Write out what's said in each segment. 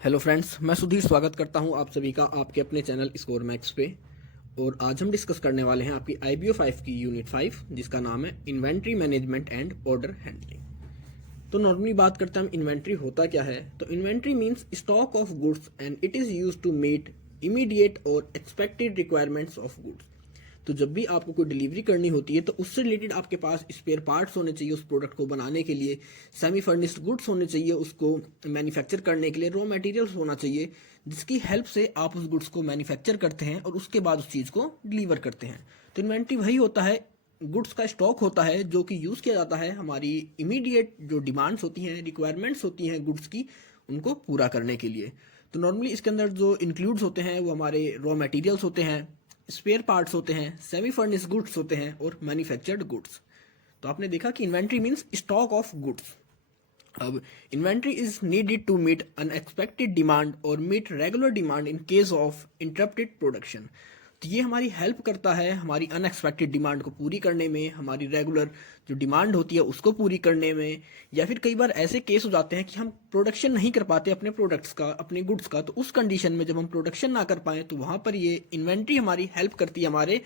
Hello friends, मैं सुधीर स्वागत करता हूं आप सभी का आपके अपने चैनल स्कोर मैक्स पे। और आज हम डिस्कस करने वाले हैं आपकी IBO 5 की यूनिट 5 जिसका नाम है inventory management and order handling. तो नॉर्मली बात करते हैं हम इन्वेंट्री होता क्या है। तो inventory means stock of goods and it is use to meet immediate और एक्सपेक्टेड रिक्वायरमेंट्स ऑफ गुड्स। तो जब भी आपको कोई डिलीवरी करनी होती है तो उससे रिलेटेड आपके पास स्पेयर पार्ट्स होने चाहिए उस प्रोडक्ट को बनाने के लिए, सेमी फर्निश्ड गुड्स होने चाहिए उसको मैन्युफैक्चर करने के लिए, रॉ मटेरियल्स होना चाहिए जिसकी हेल्प से आप उस गुड्स को मैन्युफैक्चर करते हैं और उसके बाद उस चीज़ को डिलीवर करते हैं। तो इन्वेंट्री वही होता है, गुड्स का स्टॉक होता है जो कि यूज़ किया जाता है हमारी इमीडिएट जो डिमांड्स होती हैं, रिक्वायरमेंट्स होती हैं गुड्स की, उनको पूरा करने के लिए। तो नॉर्मली इसके अंदर जो इंक्लूड्स होते हैं वो हमारे रॉ मटेरियल्स होते हैं, स्पेयर पार्ट्स होते हैं, सेमी फर्निश्ड गुड्स होते हैं और मैन्युफैक्चर्ड गुड्स। तो आपने देखा कि inventory means stock of goods. अब inventory is needed to meet unexpected demand और meet regular demand in case of interrupted production. तो ये हमारी हेल्प करता है हमारी अनएक्सपेक्टेड डिमांड को पूरी करने में, हमारी रेगुलर जो डिमांड होती है उसको पूरी करने में, या फिर कई बार ऐसे केस हो जाते हैं कि हम प्रोडक्शन नहीं कर पाते अपने प्रोडक्ट्स का, अपने गुड्स का। तो उस कंडीशन में जब हम प्रोडक्शन ना कर पाए तो वहाँ पर ये इन्वेंट्री हमारी हेल्प करती है हमारे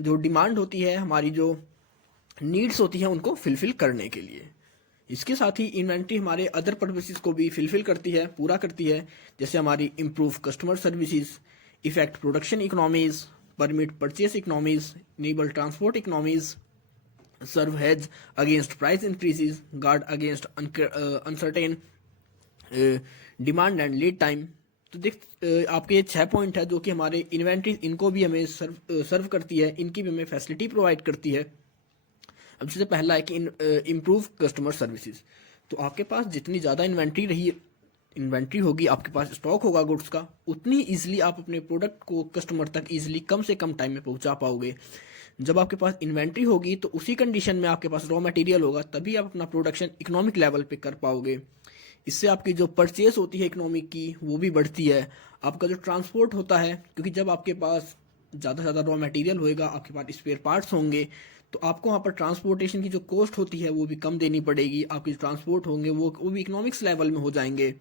जो डिमांड होती है, हमारी जो नीड्स होती हैं उनको फिलफिल करने के लिए। इसके साथ ही इन्वेंट्री हमारे अदर पर्पसेस को भी फिलफिल करती है, पूरा करती है, जैसे हमारी improve customer services, effect production economies, permit purchase economies, enable transport economies, serve hedge against price increases, guard against uncertain demand and lead time. तो आपके ये 6 पॉइंट है जो कि हमारे इन्वेंट्री, इनको भी हमें सर्व करती है, इनकी भी हमें फैसिलिटी प्रोवाइड करती है। अब सबसे पहला है कि इम्प्रूव कस्टमर सर्विसेज। तो आपके पास जितनी ज़्यादा इन्वेंट्री होगी, आपके पास स्टॉक होगा गुड्स का, उतनी इजीली आप अपने प्रोडक्ट को कस्टमर तक इजीली कम से कम टाइम में पहुंचा पाओगे। जब आपके पास इन्वेंट्री होगी तो उसी कंडीशन में आपके पास रॉ मटेरियल होगा, तभी आप अपना प्रोडक्शन इकोनॉमिक लेवल पे कर पाओगे। इससे आपकी जो परचेस होती है इकोनॉमिक की वो भी बढ़ती है। आपका जो ट्रांसपोर्ट होता है, क्योंकि जब आपके पास ज़्यादा से ज़्यादा रॉ मटेरियल होएगा, आपके पास स्पेयर पार्ट्स होंगे, तो आपको वहाँ पर ट्रांसपोर्टेशन की जो कॉस्ट होती है वो भी कम देनी पड़ेगी। आपके जो ट्रांसपोर्ट होंगे वो भी इकोनॉमिक्स लेवल में हो जाएंगे।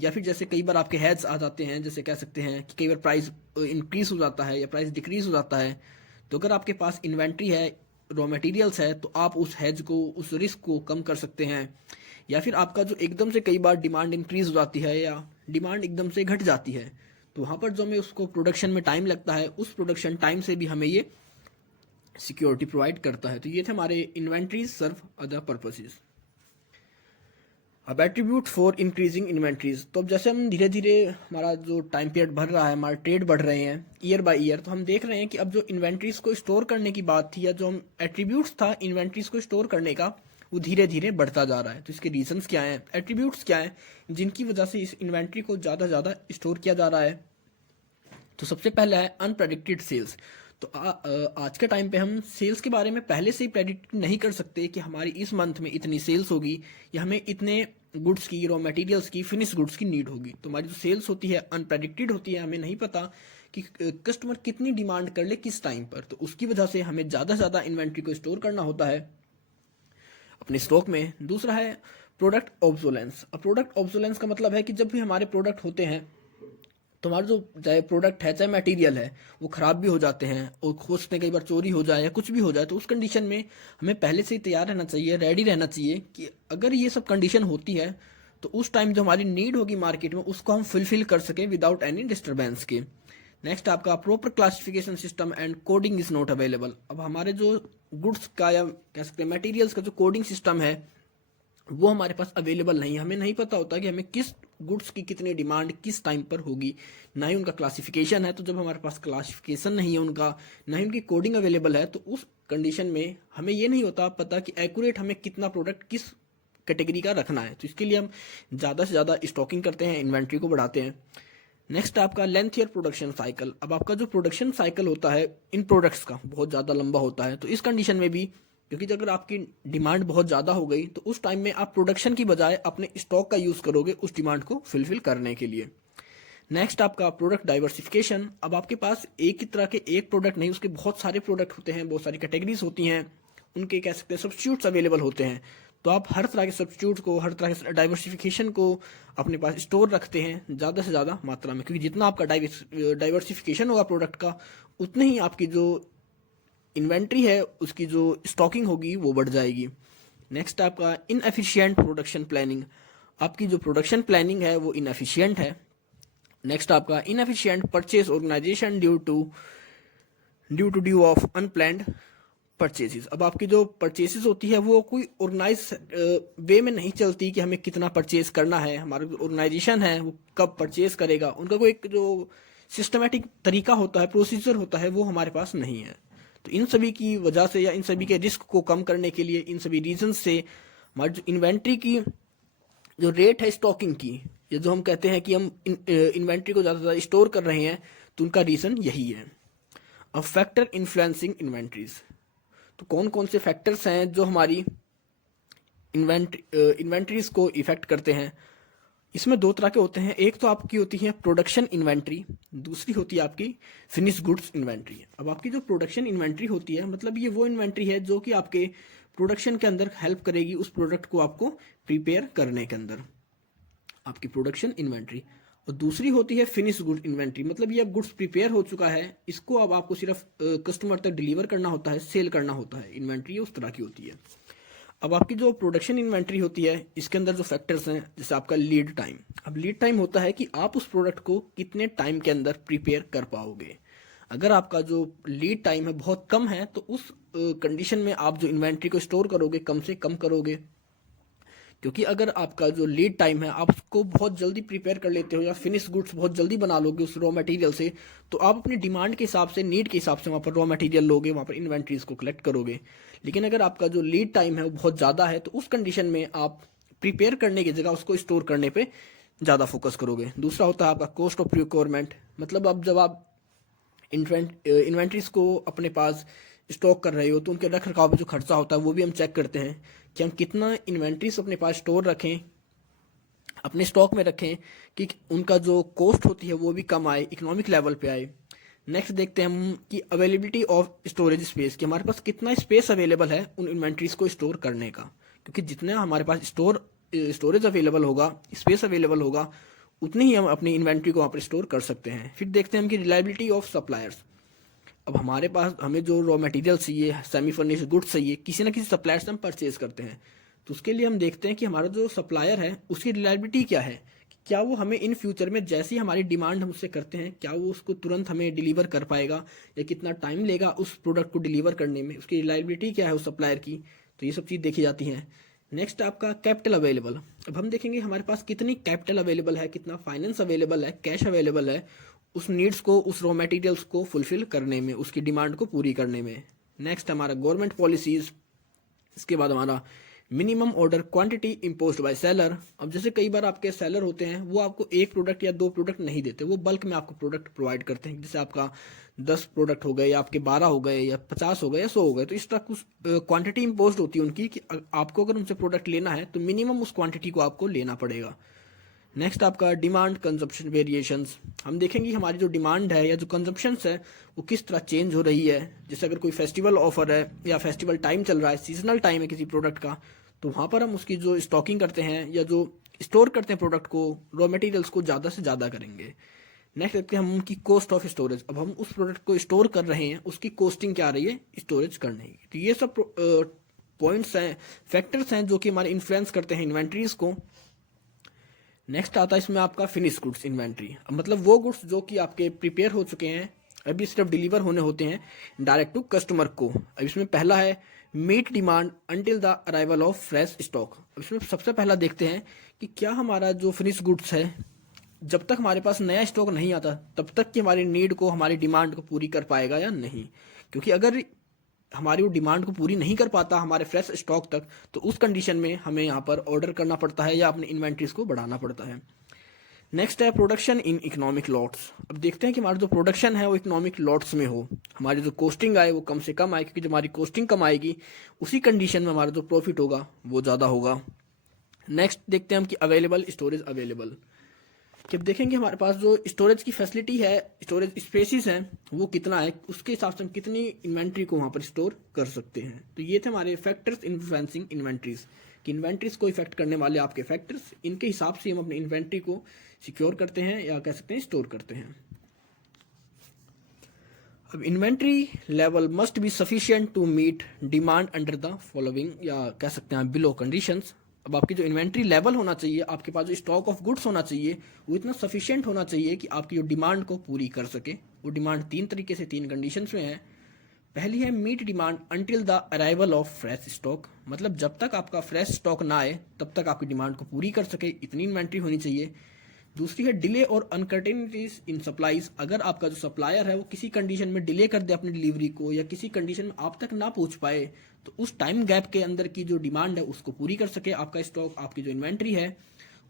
या फिर जैसे कई बार आपके हेड्स आ जाते हैं, जैसे कह सकते हैं कि कई बार प्राइस इंक्रीज हो जाता है या प्राइस डिक्रीज हो जाता है। तो अगर आपके पास इन्वेंट्री है, रॉ मटेरियल्स है, तो आप उस हेज को, उस रिस्क को कम कर सकते हैं। या फिर आपका जो एकदम से कई बार डिमांड इंक्रीज हो जाती है या डिमांड एकदम से घट जाती है, तो वहाँ पर जो हमें उसको प्रोडक्शन में टाइम लगता है, उस प्रोडक्शन टाइम से भी हमें ये सिक्योरिटी प्रोवाइड करता है। तो ये थे हमारे इन्वेंट्रीज सर्व अदर पर्पसेस। अब एट्रीब्यूट फॉर इंक्रीजिंग इन्वेंट्रीज। तो अब जैसे हम धीरे धीरे हमारा जो टाइम पीरियड बढ़ रहा है, हमारे ट्रेड बढ़ रहे हैं ईयर बाय ईयर, तो हम देख रहे हैं कि अब जो इन्वेंट्रीज को स्टोर करने की बात थी, या जो हम एट्रीब्यूट्स था इन्वेंट्रीज को स्टोर करने का, वो धीरे धीरे बढ़ता जा रहा है। तो इसके रीजंस क्या हैं, एट्रीब्यूट्स क्या हैं जिनकी वजह से इस इन्वेंट्री को ज़्यादा ज़्यादा स्टोर किया जा रहा है। तो सबसे पहला है अनप्रेडिक्टेड सेल्स। तो आज के टाइम पे हम सेल्स के बारे में पहले से ही प्रेडिक्ट नहीं कर सकते कि हमारी इस मंथ में इतनी सेल्स होगी या हमें इतने गुड्स की, रॉ मटेरियल्स की, फिनिश गुड्स की नीड होगी। तो हमारी जो सेल्स होती है अनप्रेडिक्टेड होती है, हमें नहीं पता कि कस्टमर कितनी डिमांड कर ले किस टाइम पर। तो उसकी वजह से हमें ज़्यादा से ज़्यादा इन्वेंट्री को स्टोर करना होता है अपने स्टॉक में। दूसरा है प्रोडक्ट ऑब्सोलेंस। अब प्रोडक्ट ऑब्सोलेंस का मतलब है कि जब भी हमारे प्रोडक्ट होते हैं तो हमारा जो चाहे प्रोडक्ट है चाहे मटेरियल है वो ख़राब भी हो जाते हैं और खोजते कई बार चोरी हो जाए या कुछ भी हो जाए। तो उस कंडीशन में हमें पहले से ही तैयार रहना चाहिए, रेडी रहना चाहिए कि अगर ये सब कंडीशन होती है तो उस टाइम जो हमारी नीड होगी मार्केट में उसको हम फुलफिल कर सकें विदाउट एनी डिस्टर्बेंस के। नेक्स्ट आपका proper classification system and coding is not available. अब हमारे जो गुड्स का या कह सकते हैं मटीरियल्स का जो कोडिंग सिस्टम है वो हमारे पास अवेलेबल नहीं है। हमें नहीं पता होता कि हमें किस गुड्स की कितनी डिमांड किस टाइम पर होगी, ना ही उनका क्लासिफिकेशन है। तो जब हमारे पास क्लासिफिकेशन नहीं है उनका, ना ही उनकी कोडिंग अवेलेबल है, तो उस कंडीशन में हमें ये नहीं होता पता कि एक्यूरेट हमें कितना प्रोडक्ट किस कैटेगरी का रखना है। तो इसके लिए हम ज़्यादा से ज़्यादा स्टॉकिंग करते हैं, इन्वेंट्री को बढ़ाते हैं। नेक्स्ट आपका लेंथियर प्रोडक्शन साइकिल। अब आपका जो प्रोडक्शन साइकिल होता है इन प्रोडक्ट्स का बहुत ज़्यादा लंबा होता है। तो इस कंडीशन में भी, क्योंकि अगर आपकी डिमांड बहुत ज़्यादा हो गई तो उस टाइम में आप प्रोडक्शन की बजाय अपने स्टॉक का यूज़ करोगे उस डिमांड को फुलफिल करने के लिए। नेक्स्ट आपका प्रोडक्ट डाइवर्सिफिकेशन। अब आपके पास एक ही तरह के एक प्रोडक्ट नहीं, उसके बहुत सारे प्रोडक्ट होते हैं, बहुत सारी कैटेगरीज होती हैं, उनके कह सकते हैं सब्स्टिट्यूट्स अवेलेबल होते हैं। तो आप हर तरह के सब्स्टिट्यूट को, हर तरह के डाइवर्सिफिकेशन को अपने पास स्टोर रखते हैं ज़्यादा से ज़्यादा मात्रा में, क्योंकि जितना आपका डाइवर्सिफिकेशन होगा प्रोडक्ट का, उतनी ही आपकी जो इन्वेंट्री है उसकी जो स्टॉकिंग होगी वो बढ़ जाएगी। नेक्स्ट आपका इनएफिशिएंट प्रोडक्शन प्लानिंग, आपकी जो प्रोडक्शन प्लानिंग है वो इनएफिशिएंट है। नेक्स्ट आपका inefficient purchase organisation due of unplanned purchases. अब आपकी जो परचेसेस होती है वो कोई ऑर्गेनाइज वे में नहीं चलती कि हमें कितना परचेज करना है, हमारा जो ऑर्गेनाइजेशन है वो कब परचेज करेगा, उनका कोई एक जो सिस्टमेटिक तरीका होता है, प्रोसीजर होता है, वो हमारे पास नहीं है। तो इन सभी की वजह से या इन सभी के रिस्क को कम करने के लिए, इन सभी रीजन से हमारी जो इन्वेंट्री की जो रेट है स्टॉकिंग की, या जो हम कहते हैं कि हम इन्वेंट्री को ज़्यादा से ज़्यादा स्टोर कर रहे हैं, तो उनका रीज़न यही है। अब फैक्टर इन्फ्लुएंसिंग इन्वेंट्रीज, तो कौन कौन से फैक्टर्स हैं जो हमारी इन्वेंट्रीज को इफेक्ट करते हैं। इसमें दो तरह के होते हैं, एक तो आपकी होती है प्रोडक्शन इन्वेंट्री, दूसरी होती है आपकी फिनिश गुड्स इन्वेंट्री। अब आपकी जो प्रोडक्शन इन्वेंट्री होती है, मतलब ये वो इन्वेंट्री है जो कि आपके प्रोडक्शन के अंदर हेल्प करेगी उस प्रोडक्ट को आपको प्रिपेयर करने के अंदर, आपकी प्रोडक्शन इन्वेंट्री। और दूसरी होती है फिनिश गुड इन्वेंट्री, मतलब ये अब गुड्स प्रिपेयर हो चुका है, इसको अब आपको सिर्फ कस्टमर तक डिलीवर करना होता है, सेल करना होता है। इन्वेंट्री उस तरह की होती है। अब आपकी जो प्रोडक्शन इन्वेंट्री होती है, इसके अंदर जो फैक्टर्स हैं, जैसे आपका लीड टाइम। अब लीड टाइम होता है कि आप उस प्रोडक्ट को कितने टाइम के अंदर प्रिपेयर कर पाओगे। अगर आपका जो लीड टाइम है बहुत कम है, तो उस कंडीशन में आप जो इन्वेंट्री को स्टोर करोगे कम से कम करोगे, क्योंकि अगर आपका जो लीड टाइम है आप उसको बहुत जल्दी प्रिपेयर कर लेते हो या फिनिश गुड्स बहुत जल्दी बना लोगे उस रॉ मटेरियल से, तो आप अपनी डिमांड के हिसाब से, नीड के हिसाब से वहाँ पर रॉ मटेरियल लोगे, वहाँ पर इन्वेंट्रीज को कलेक्ट करोगे। लेकिन अगर आपका जो लीड टाइम है वो बहुत ज़्यादा है, तो उस कंडीशन में आप प्रिपेयर करने की जगह उसको स्टोर करने पर ज़्यादा फोकस करोगे। दूसरा होता है आपका कॉस्ट ऑफ प्रिक्योरमेंट, मतलब अब जब आप इन्वेंट्रीज को अपने पास स्टॉक कर रहे हो तो उनके रख रखाव में जो खर्चा होता है वो भी हम चेक करते हैं कि हम कितना इन्वेंट्रीज अपने पास स्टोर रखें, अपने स्टॉक में रखें, कि उनका जो कॉस्ट होती है वो भी कम आए, इकोनॉमिक लेवल पे आए। नेक्स्ट देखते हैं हम कि अवेलेबिलिटी ऑफ स्टोरेज स्पेस, कि हमारे पास कितना स्पेस अवेलेबल है उन इन्वेंट्रीज को स्टोर करने का, क्योंकि जितना हमारे पास स्टोरेज अवेलेबल होगा, स्पेस अवेलेबल होगा, उतनी ही हम अपनी इन्वेंट्री को वहाँ पर स्टोर कर सकते हैं। फिर देखते हैं हम कि रिलायबिलिटी ऑफ सप्लायर्स। अब हमारे पास हमें जो रॉ मटेरियल चाहिए, सेमी फर्निश्ड गुड्स चाहिए, किसी ना किसी सप्लायर से हम परचेज करते हैं, तो उसके लिए हम देखते हैं कि हमारा जो सप्लायर है उसकी रिलायबिलिटी क्या है, कि क्या वो हमें इन फ्यूचर में जैसी हमारी डिमांड हम उससे करते हैं, क्या वो उसको तुरंत हमें डिलीवर कर पाएगा या कितना टाइम लेगा उस प्रोडक्ट को डिलीवर करने में, उसकी रिलायबिलिटी क्या है उस सप्लायर की। तो ये सब चीज़ देखी जाती हैं। नेक्स्ट आपका कैपिटल अवेलेबल। अब हम देखेंगे हमारे पास कितनी कैपिटल अवेलेबल है, कितना फाइनेंस अवेलेबल है, कैश अवेलेबल है उस नीड्स को, उस रॉ मटेरियल्स को फुलफिल करने में, उसकी डिमांड को पूरी करने में। नेक्स्ट हमारा गवर्नमेंट पॉलिसीज। इसके बाद हमारा minimum order quantity imposed by seller. अब जैसे कई बार आपके सेलर होते हैं वो आपको एक प्रोडक्ट या दो प्रोडक्ट नहीं देते, वो बल्क में आपको प्रोडक्ट प्रोवाइड करते हैं। जैसे आपका 10 प्रोडक्ट हो गए या आपके 12 हो गए या 50 हो गए या 100 हो गए, तो इस तरह कुछ क्वांटिटी इम्पोज्ड होती है उनकी कि आपको अगर उनसे प्रोडक्ट लेना है तो मिनिमम उस क्वांटिटी को आपको लेना पड़ेगा। नेक्स्ट आपका डिमांड कंजप्शन वेरिएशंस। हम देखेंगे हमारी जो डिमांड है या जो कंजप्शंस है वो किस तरह चेंज हो रही है। जैसे अगर कोई फेस्टिवल ऑफर है या फेस्टिवल टाइम चल रहा है, सीजनल टाइम है किसी प्रोडक्ट का, तो वहाँ पर हम उसकी जो स्टॉकिंग करते हैं या जो स्टोर करते हैं प्रोडक्ट को, रॉ मटेरियल्स को ज़्यादा से ज़्यादा करेंगे। नेक्स्ट देखते हैं हम उनकी कॉस्ट ऑफ स्टोरेज। अब हम उस प्रोडक्ट को स्टोर कर रहे हैं, उसकी कॉस्टिंग क्या आ रही है स्टोरेज करने की। तो ये सब पॉइंट्स हैं, फैक्टर्स हैं जो कि हमारे इन्फ्लुएंस करते हैं इन्वेंट्रीज को। नेक्स्ट आता है इसमें आपका फिनिश गुड्स इन्वेंट्री। मतलब वो गुड्स जो कि आपके प्रिपेयर हो चुके हैं, अभी सिर्फ डिलीवर होने होते हैं डायरेक्ट टू कस्टमर को। अब इसमें पहला है meet demand until the arrival of fresh stock. अब इसमें सबसे पहला देखते हैं कि क्या हमारा जो फिनिश गुड्स है, जब तक हमारे पास नया स्टॉक नहीं आता तब तक कि हमारी नीड को, हमारी डिमांड को पूरी कर पाएगा या नहीं। क्योंकि अगर हमारी वो डिमांड को पूरी नहीं कर पाता हमारे फ्रेश स्टॉक तक, तो उस कंडीशन में हमें यहाँ पर ऑर्डर करना पड़ता है या अपने इन्वेंट्रीज को बढ़ाना पड़ता है। नेक्स्ट है प्रोडक्शन इन इकोनॉमिक लॉट्स। अब देखते हैं कि हमारा जो प्रोडक्शन है वो इकोनॉमिक लॉट्स में हो, हमारी जो कॉस्टिंग आए वो कम से कम आए, क्योंकि जब हमारी कॉस्टिंग कम आएगी उसी कंडीशन में हमारा जो प्रॉफिट होगा वो ज़्यादा होगा। नेक्स्ट देखते हैं हम कि अवेलेबल स्टोरेज अवेलेबल। कि अब देखेंगे हमारे पास जो स्टोरेज की फैसिलिटी है, स्टोरेज स्पेसिस हैं, वो कितना है, उसके हिसाब से हम कितनी इन्वेंट्री को वहाँ पर स्टोर कर सकते हैं। तो ये थे हमारे फैक्टर्स इन्फ्लुएंसिंग इन्वेंट्रीज। कि इन्वेंट्रीज को इफेक्ट करने वाले आपके फैक्टर्स, इनके हिसाब से हम अपनी इन्वेंट्री को सिक्योर करते हैं या कह सकते हैं स्टोर करते हैं। अब inventory level must be sufficient to meet demand under the following, या कह सकते हैं बिलो कंडीशंस। अब आपकी जो इन्वेंट्री लेवल होना चाहिए, आपके पास जो स्टॉक ऑफ गुड्स होना चाहिए, वो इतना सफिशिएंट होना चाहिए कि आपकी जो डिमांड को पूरी कर सके। वो डिमांड तीन तरीके से, तीन कंडीशंस में है। पहली है meet demand until the arrival of fresh stock, मतलब जब तक आपका फ्रेश स्टॉक ना आए तब तक आपकी डिमांड को पूरी कर सके, इतनी इन्वेंट्री होनी चाहिए। दूसरी है डिले और अनकर्टेनिटीज इन सप्लाईज, अगर आपका जो सप्लायर है वो किसी कंडीशन में डिले कर दे अपनी डिलीवरी को, या किसी कंडीशन में आप तक ना पहुंच पाए, तो उस टाइम गैप के अंदर की जो डिमांड है उसको पूरी कर सके आपका स्टॉक, आपकी जो इन्वेंट्री है।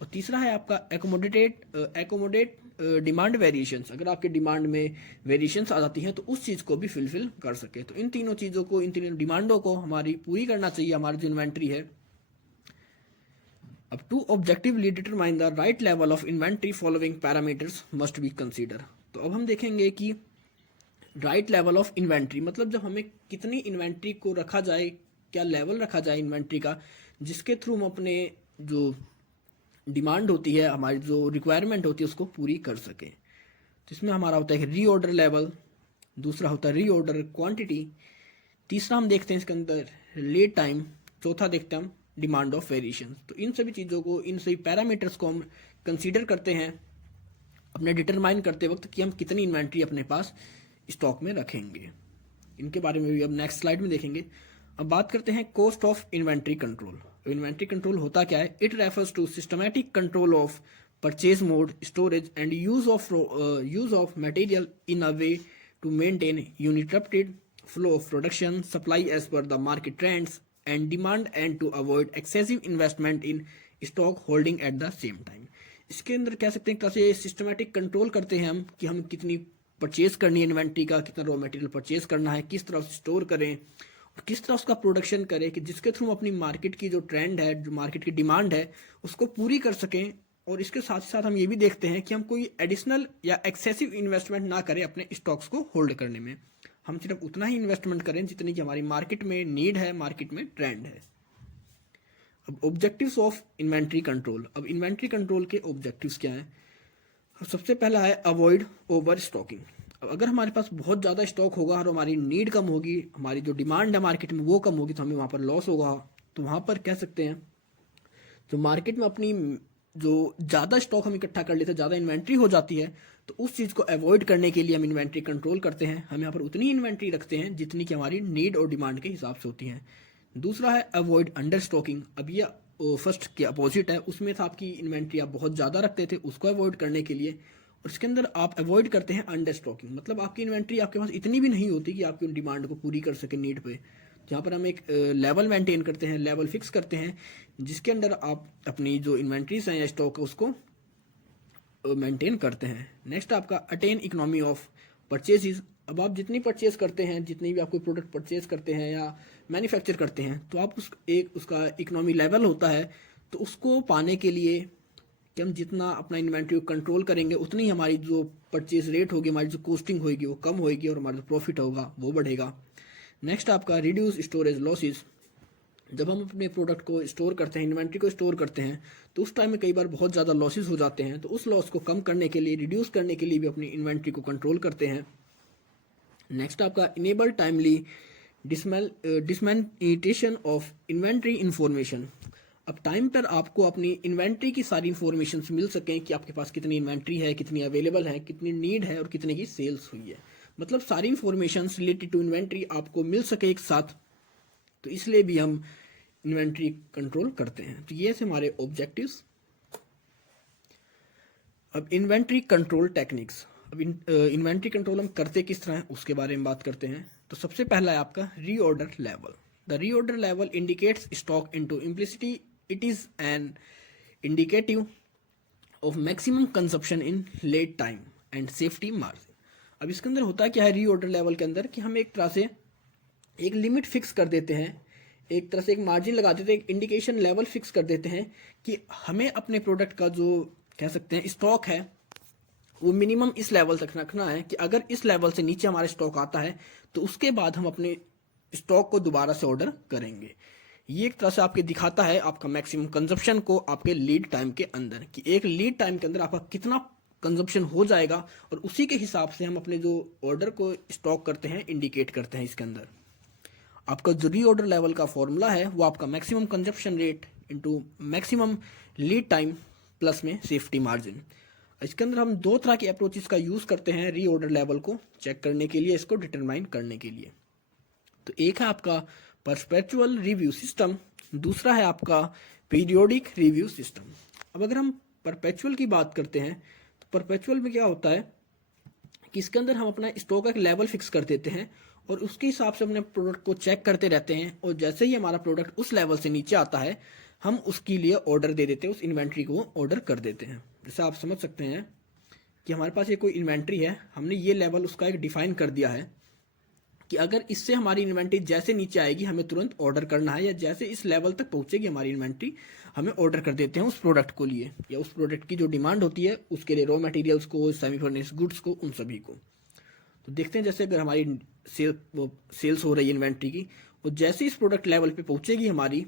और तीसरा है आपका एकोमोडेट डिमांड वेरिएशंस, अगर आपके डिमांड में वेरिएशंस आ जाती हैं तो उस चीज़ को भी फिलफिल कर सके। तो इन तीनों चीज़ों को, इन तीनों डिमांडों को हमारी पूरी करना चाहिए हमारी जो इन्वेंट्री है। अब to objectively determine the right level of inventory following parameters must be consider. तो अब हम देखेंगे कि राइट लेवल ऑफ इन्वेंट्री मतलब जब हमें कितनी इन्वेंट्री को रखा जाए, क्या लेवल रखा जाए इन्वेंट्री का, जिसके थ्रू हम अपने जो डिमांड होती है, हमारी जो रिक्वायरमेंट होती है उसको पूरी कर सकें। तो इसमें हमारा होता है रीऑर्डर लेवल, दूसरा होता है रीऑर्डर क्वांटिटी, तीसरा हम देखते हैं इसके अंदर लीड टाइम, चौथा देखते हैं हम डिमांड ऑफ वेरिएशन। तो इन सभी चीज़ों को, इन सभी पैरामीटर्स को हम कंसीडर करते हैं अपने डिटरमाइन करते वक्त कि हम कितनी इन्वेंट्री अपने पास स्टॉक में रखेंगे। इनके बारे में भी अब नेक्स्ट स्लाइड में देखेंगे। अब बात करते हैं cost of inventory control. Inventory control होता क्या है? It refers to systematic control of purchase mode, storage and use of material in a way to maintain uninterrupted flow of production, supply as per the market trends and demand, and to avoid excessive investment in stock holding at the same time. इसके अंदर कह सकते हैं एक तरह से systematic control करते हैं हम कि हम कितनी परचेज करनी है इन्वेंट्री का, कितना रॉ मटेरियल परचेज करना है, किस तरह से स्टोर करें और किस तरह उसका प्रोडक्शन करें कि जिसके थ्रू हम अपनी मार्केट की जो ट्रेंड है, जो मार्केट की डिमांड है, उसको पूरी कर सकें। और इसके साथ साथ हम ये भी देखते हैं कि हम कोई एडिशनल या एक्सेसिव इन्वेस्टमेंट ना करें अपने स्टॉक्स को होल्ड करने में। हम सिर्फ उतना ही इन्वेस्टमेंट करें जितनी कि हमारी मार्केट में नीड है, मार्केट में ट्रेंड है। अब ऑब्जेक्टिव्स ऑफ इन्वेंट्री कंट्रोल। अब इन्वेंट्री कंट्रोल के ऑब्जेक्टिव्स क्या हैं? सबसे पहला है अवॉइड ओवर स्टॉकिंग। अब अगर हमारे पास बहुत ज़्यादा स्टॉक होगा और हमारी नीड कम होगी, हमारी जो डिमांड है मार्केट में वो कम होगी, तो हमें वहाँ पर लॉस होगा। तो वहाँ पर कह सकते हैं जो मार्केट में अपनी जो ज़्यादा स्टॉक हम इकट्ठा कर लेते हैं, ज़्यादा इन्वेंट्री हो जाती है, तो उस चीज़ को अवॉइड करने के लिए हम इन्वेंट्री कंट्रोल करते हैं। हम यहाँ पर उतनी इन्वेंट्री रखते हैं जितनी कि हमारी नीड और डिमांड के हिसाब से होती हैं। दूसरा है अवॉइड अंडर स्टॉकिंग। अब ये फर्स्ट के अपोजिट है, उसमें था आपकी इन्वेंट्री आप बहुत ज़्यादा रखते थे, उसको अवॉइड करने के लिए। और इसके अंदर आप अवॉइड करते हैं अंडर स्टॉकिंग, मतलब आपकी इन्वेंट्री आपके पास इतनी भी नहीं होती कि आपकी डिमांड को पूरी कर सके नीड पे। जहाँ पर हम एक लेवल मेंटेन करते हैं, लेवल फिक्स करते हैं, जिसके अंदर आप अपनी जो इन्वेंट्रीज हैं या स्टॉक है उसको मेंटेन करते हैं। नेक्स्ट आपका अटेन इकोनॉमी ऑफ परचेजेज। अब आप जितनी परचेज करते हैं, जितनी भी आप कोई प्रोडक्ट परचेज करते हैं या मैन्युफैक्चर करते हैं, तो आप उसका इकोनॉमी लेवल होता है। तो उसको पाने के लिए कि हम जितना अपना इन्वेंट्री को कंट्रोल करेंगे, उतनी हमारी जो परचेज रेट होगी, हमारी जो कॉस्टिंग होगी वो कम होगी और हमारा जो प्रॉफिट होगा वो बढ़ेगा। नेक्स्ट आपका रिड्यूस स्टोरेज लॉसेज। जब हम अपने प्रोडक्ट को स्टोर करते हैं, इन्वेंट्री को स्टोर करते हैं, तो उस टाइम में कई बार बहुत ज़्यादा लॉसेज हो जाते हैं। तो उस लॉस को कम करने के लिए, रिड्यूस करने के लिए भी अपनी इन्वेंट्री को कंट्रोल करते हैं। नेक्स्ट आपका enable timely dissemination of inventory information. अब टाइम पर आपको अपनी इन्वेंट्री की सारी इन्फॉर्मेशन मिल सकें कि आपके पास कितनी इन्वेंट्री है, कितनी अवेलेबल है, कितनी नीड है और कितने की सेल्स हुई है। मतलब सारी इन्फॉर्मेशन रिलेटेड टू इन्वेंट्री आपको मिल सके एक साथ। तो इसलिए भी हम इन्वेंट्री कंट्रोल करते हैं। तो ये थे हमारे ऑब्जेक्टिव्स। अब इन्वेंट्री कंट्रोल टेक्निक्स। अब इन्वेंट्री कंट्रोल हम करते किस तरह हैं उसके बारे में बात करते हैं। तो सबसे पहला है आपका reorder level. The reorder level indicates stock into implicity. It is an indicative of maximum consumption in lead time and safety margin. अब इसके अंदर होता क्या है रीऑर्डर लेवल के अंदर कि हम एक तरह से एक लिमिट फिक्स कर देते हैं, एक तरह से एक मार्जिन लगा देते हैं, एक इंडिकेशन लेवल फिक्स कर देते हैं कि हमें अपने प्रोडक्ट का जो कह सकते हैं स्टॉक है वो मिनिमम इस लेवल तक रखना है कि अगर इस लेवल से नीचे हमारा स्टॉक आता है तो उसके बाद हम अपने स्टॉक को दोबारा से ऑर्डर करेंगे। ये एक तरह से आपके दिखाता है आपका मैक्सिमम कंजप्शन को आपके लीड टाइम के अंदर, कि एक लीड टाइम के अंदर आपका कितना कंजप्शन हो जाएगा, और उसी के हिसाब से हम अपने जो ऑर्डर को स्टॉक करते हैं इंडिकेट करते हैं इसके अंदर। आपका जो री ऑर्डर लेवल का फॉर्मूला है वो आपका maximum consumption rate into maximum lead time plus में सेफ्टी मार्जिन। इसके अंदर हम दो तरह के अप्रोचेस का यूज़ करते हैं री ऑर्डर लेवल को चेक करने के लिए, इसको डिटरमाइन करने के लिए। तो एक है आपका परपेचुअल रिव्यू सिस्टम, दूसरा है आपका पीरियोडिक रिव्यू सिस्टम। अब अगर हम परपेचुअल की बात करते हैं तो परपेचुअल में क्या होता है कि इसके अंदर हम अपना स्टॉक का एक लेवल फिक्स कर देते हैं और उसके हिसाब से अपने प्रोडक्ट को चेक करते रहते हैं, और जैसे ही हमारा प्रोडक्ट उस लेवल से नीचे आता है हम उसके लिए ऑर्डर दे देते हैं, उस इन्वेंट्री को ऑर्डर कर देते हैं। जैसे आप समझ सकते हैं कि हमारे पास ये कोई इन्वेंट्री है, हमने ये लेवल उसका एक डिफाइन कर दिया है कि अगर इससे हमारी इन्वेंट्री जैसे नीचे आएगी हमें तुरंत ऑर्डर करना है, या जैसे इस लेवल तक पहुंचेगी हमारी इन्वेंट्री हमें ऑर्डर कर देते हैं उस प्रोडक्ट को लिए, या उस प्रोडक्ट की जो डिमांड होती है उसके लिए, रॉ मटेरियल्स को, सेमी फर्निश गुड्स को, उन सभी को। तो देखते हैं जैसे अगर हमारी सेल्स हो रही है इन्वेंट्री की, और जैसे इस प्रोडक्ट लेवल पे पहुंचेगी हमारी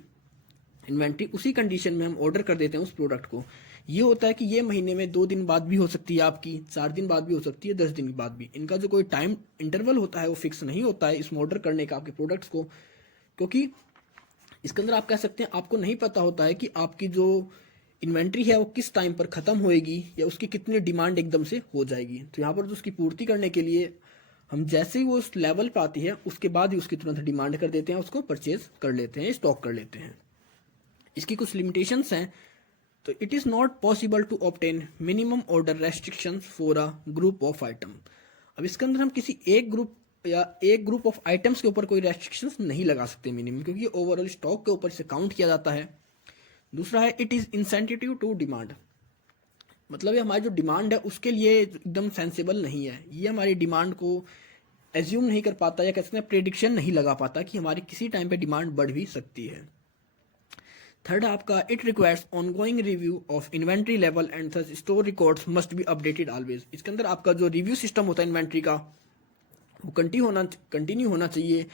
इन्वेंट्री उसी कंडीशन में हम ऑर्डर कर देते हैं उस प्रोडक्ट को। ये होता है कि ये महीने में 2 दिन बाद भी हो सकती है आपकी, 4 दिन बाद भी हो सकती है, 10 दिन बाद भी। इनका जो कोई टाइम इंटरवल होता है वो फिक्स नहीं होता है इसमें ऑर्डर करने का आपके प्रोडक्ट्स को, क्योंकि इसके अंदर आप कह सकते हैं आपको नहीं पता होता है कि आपकी जो इन्वेंट्री है वो किस टाइम पर खत्म होएगी या उसकी कितनी डिमांड एकदम से हो जाएगी। तो यहाँ पर जो उसकी पूर्ति करने के लिए हम जैसे ही वो उस लेवल पर आती है उसके बाद ही उसकी तुरंत डिमांड कर देते हैं, उसको परचेज कर लेते हैं, स्टॉक कर लेते हैं। इसकी कुछ लिमिटेशंस हैं। तो it is not possible to obtain minimum order restrictions for a group of item. अब इसके अंदर हम किसी एक ग्रुप ऑफ आइटम्स के ऊपर कोई रेस्ट्रिक्शंस नहीं लगा सकते मिनिमम, क्योंकि ओवरऑल स्टॉक के ऊपर से काउंट किया जाता है। दूसरा है it is insensitive to demand, मतलब ये हमारी जो डिमांड है उसके लिए एकदम सेंसिबल नहीं है, ये हमारी डिमांड को एज्यूम नहीं कर पाता, या कह सकते हैं प्रेडिक्शन नहीं लगा पाता कि हमारी किसी टाइम पे डिमांड बढ़ भी सकती है। थर्ड आपका it requires ongoing review of inventory level and such store records must be updated always. इसके अंदर आपका जो रिव्यू सिस्टम होता है इन्वेंट्री का वो कंटिन्यू होना चाहिए,